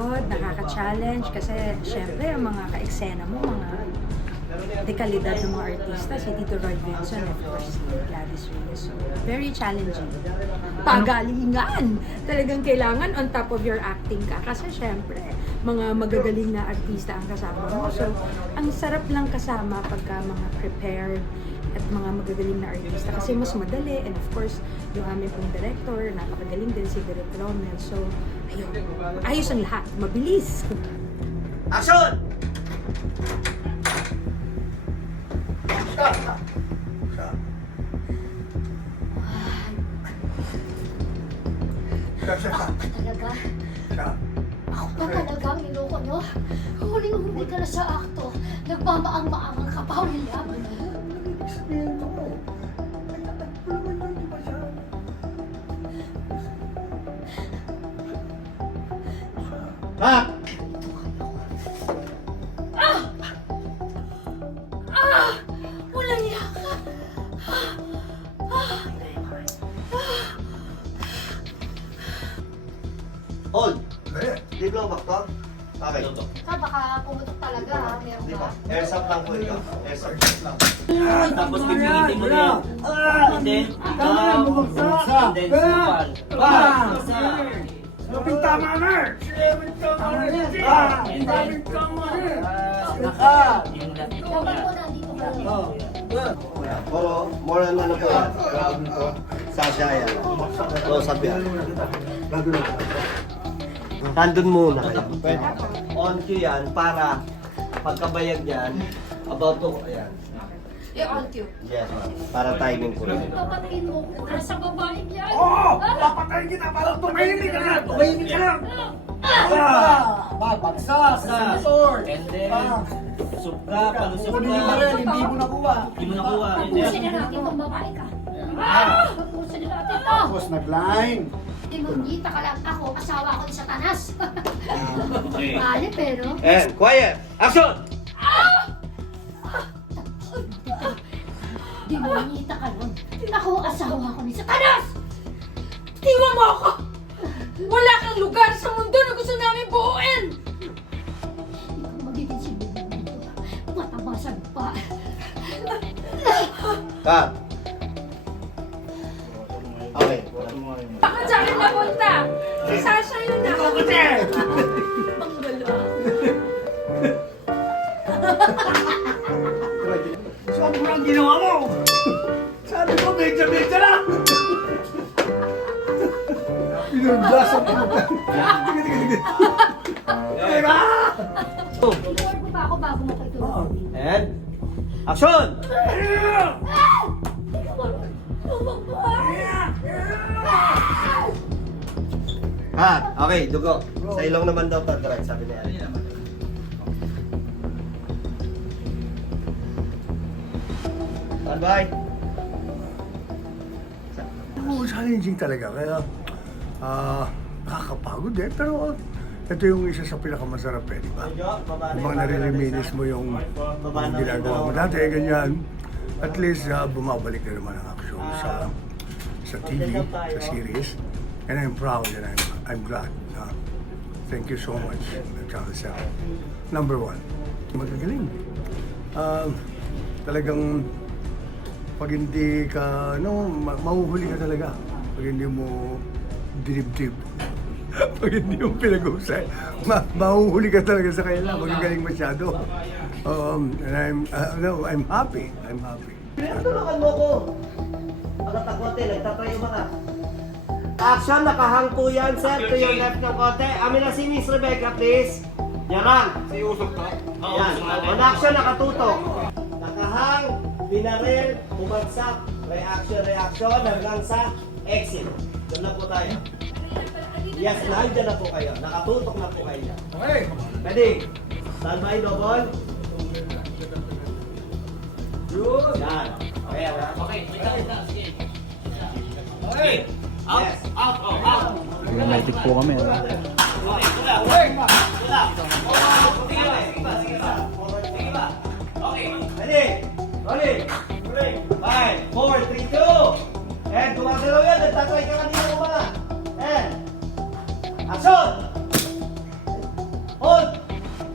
nakakapagod, nakaka-challenge kasi syempre ang mga ka-eksena mo, mga dekalidad ng mga artista, si Tito Roy Vinson, of course, si Gladys Reyes. So, very challenging. Pagalingan! Talagang kailangan on top of your acting ka kasi syempre, mga magagaling na artista ang kasama mo. So, ang sarap lang kasama pagka mga prepared at mga magagaling na artista kasi mas madali, and of course yung aming pong director, napakagaling din si Direk Romel. So ayun, ayos ang lahat, mabilis. Action! Talaga? Ako pa talaga ang niloko nyo? Huling-huli ka na sa akto. Nagmamaang-maangang ka pa, William. Mak! Walang iya ka. Hold! Di blow back to? Okay. Ka, baka pumutok talaga, ha? Meron Di ka. ba? Airsoft lang po ikaw. Airsoft lang. Tapos pipilitin mo na. And then, and then, supal. Tama na! And then, Naka! Huwag mo na, dito ka lang. Pero, more on ano po yan? Sasha yan. Close up yan. Nandun muna kayo. On cue yan para pagkabayag yan, about to, ayan. On cue. Yes, ma'am. Para timing po yun. Papatiin mo ko para sa babaeng yan. Oo! Papatayin kita para tumahimik ka na! Tumahimik ka lang! Babagsak sa sensor! and then, supra, palusok Kunin mo ka. rin, hindi mo nakuha. Hindi mo nakuha. And then, Pagpusin na natin itong babae ka. Pagpusin na natin ito. Tapos nag-line. Dimungita ka lang ako, asawa ko ni Satanas. okay. Mali pero. And, quiet! Action! Dimungita ka lang. Ako, asawa ko ni Satanas. Tingnan mo ako! Wala kang lugar sa mundo na gusto namin buuin! Ikaw magiging sinubo nito. Matabasan pa. Cut! Okay. Bakit sa akin napunta? Si Sasha yun na. Ang gala. Sobrang ginawa mo! Sabi ko, medya-medya lang! Pinurdasan ko. Teka! Inuwar mo pa ako bago mo ko ito. And, action! Okay, dugo. Sa ilong naman daw direct, sabi niya. Bye-bye. Oo, challenging talaga. Kaya, nakakapagod eh. Pero, ito yung isa sa pinakamasarap eh, di ba? Yung mga nare-reminis mo yung ginagawa mo dati, ganyan. At least, bumabalik na naman ang action sa TV, sa series. And I'm proud and I'm glad. Thank you so much, Channel 7. Number 1, magagaling. Talagang, pag hindi ka, mahuhuli ka talaga. Pag hindi mo dinib-dib. Pag hindi mo pinag-usay, mahuhuli ka talaga sa kanila. Magagaling masyado. And I'm happy. I'm happy. Pinatulungan mo ko. Pagkatakote, nagtatry yung mata. Action, nakahangko yan, sir. To your left ng konti. Amin na si Miss Rebecca, please. Yan lang. Si Usok to? Yan. On action, nakatutok. Nakahang, binaril, bumagsak, reaction, hanggang sa exit. Doon na po tayo. Yes, nandiyan na po kayo. Nakatutok na po kayo. Okay. Ready? Stand by, double. Yan. Okay, Okay, kita. Sige. Okay. Out, Yes. out, out. United po kami. Okay, wala. Wala. Sige ba, sige ba, sige ba. Sige ba. Okay. Ready? Rolling. 5, 4, 3, 2. And gumagalaw yan. Nagtatry ka kanina mo mga. And action! Hold!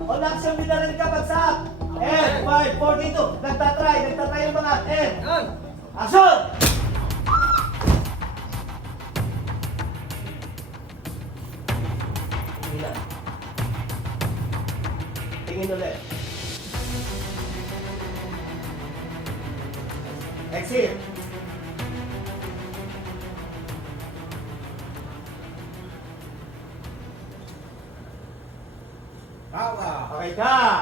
On action, binaril ka, bagsak! And 5, 42, nagtatry yung mga, and action! Tingin. Tingin ulit. Exit. Okay ka!